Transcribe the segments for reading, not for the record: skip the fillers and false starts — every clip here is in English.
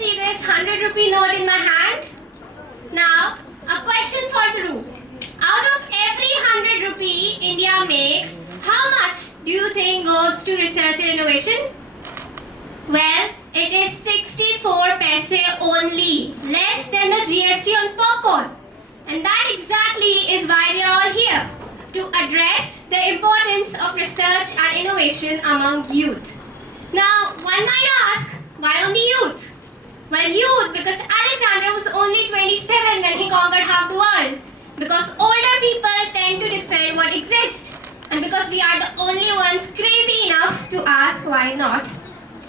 see this 100 rupee note in my hand? Now, a question for the room. Out of every 100 rupee India makes, how much do you think goes to research and innovation? Well, it is 64 paise only, less than the GST on popcorn. And that exactly is why we are all here, to address the importance of research and innovation among youth. Now, one might ask, why only youth? Well, youth because Alexander was only 27 when he conquered half the world. Because older people tend to defend what exists. And because we are the only ones crazy enough to ask why not.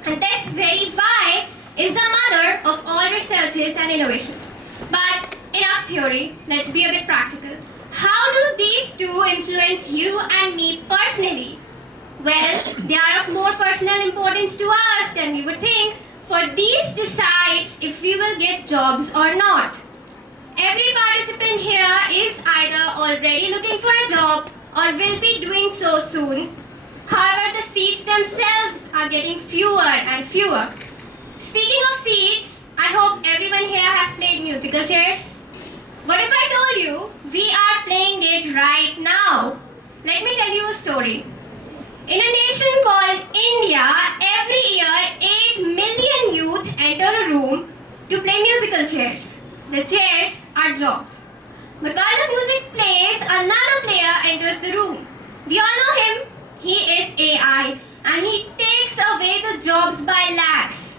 And this very why is the mother of all researches and innovations. But enough theory, let's be a bit practical. How do these two influence you and me personally? Well, they are of more personal importance to us than we would think, for these decides if we will get jobs or not. Every participant here is either already looking for a job or will be doing so soon. However, the seats themselves are getting fewer and fewer. Speaking of seats, I hope everyone here has played musical chairs. What if I told you we are playing it right now? Let me tell you a story. In a nation called India, every year 8 million youth enter a room to play musical chairs. The chairs are jobs. But while the music plays, another player enters the room. We all know him. He is AI and he takes away the jobs by lakhs.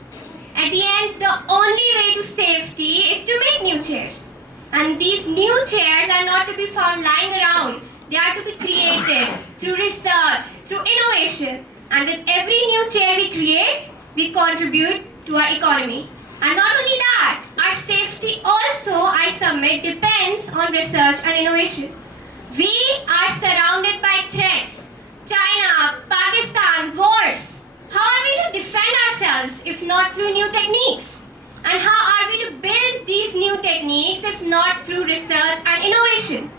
At the end, the only way to safety is to make new chairs. And these new chairs are not to be found lying around. They are to be created through research, through innovation. And with every new chair we create, we contribute to our economy. And not only that, our safety also, I submit, depends on research and innovation. We are surrounded by threats. China, Pakistan, wars. How are we to defend ourselves if not through new techniques? And how are we to build these new techniques if not through research and innovation?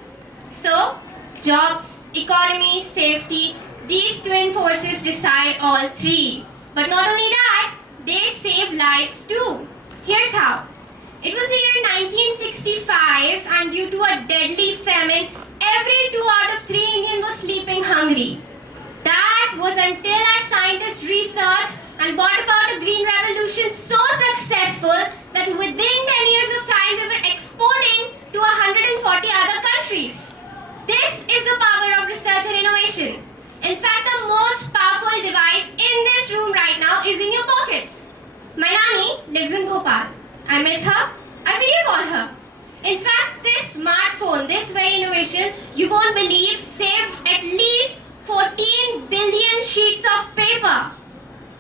So, jobs, economy, safety, these twin forces decide all three. But not only that, they save lives too. Here's how. It was the year 1965 and due to a deadly famine, every 2 out of 3 Indians was sleeping hungry. That was until our scientists researched and brought about a green revolution so successful that within 10 years of time we were exporting to 140 other countries. This is the power of research and innovation. In fact, the most powerful device in this room right now is in your pockets. My nanny lives in Bhopal. I miss her. I video call her. In fact, this smartphone, this very innovation, you won't believe, saved at least 14 billion sheets of paper.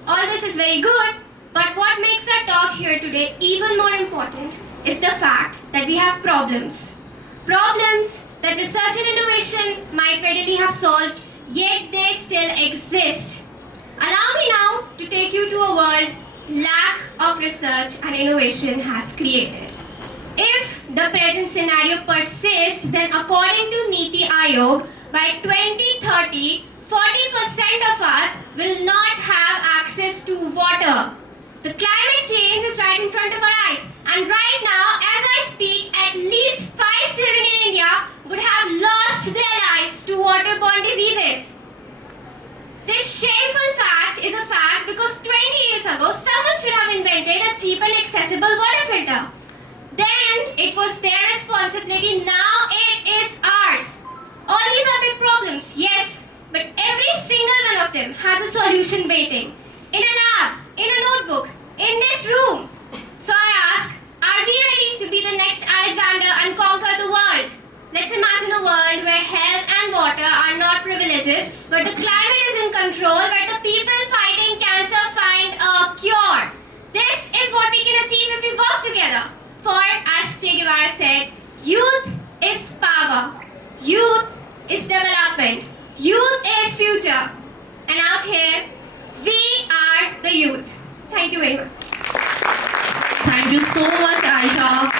All this is very good, but what makes our talk here today even more important is the fact that we have problems. Problems that research and innovation might readily have solved, yet they still exist. Allow me now to take you to a world lack of research and innovation has created. If the present scenario persists, then according to Niti Aayog, by 2030, 40% of us will not have access to water. The climate change is right in front of our eyes. And right now, as I speak, at least 5 children in India would have lost their lives to waterborne diseases. This shameful fact is a fact because 20 years ago, someone should have invented a cheap and accessible water filter. Then it was their responsibility, now it is ours. All these are big problems, yes, but every single one of them has a solution waiting. In a lab, in a notebook, in this room. So I ask, are we ready to be the next Alexander and conquer the world? Let's imagine a world where health and water are not privileges, but the climate is in control, where the people fighting cancer find a cure. This is what we can achieve if we work together. For, as Che Guevara said, youth is power. Youth is development. Youth is future. And out here, we are the youth. Thank you very much. Thank you so much, Aisha.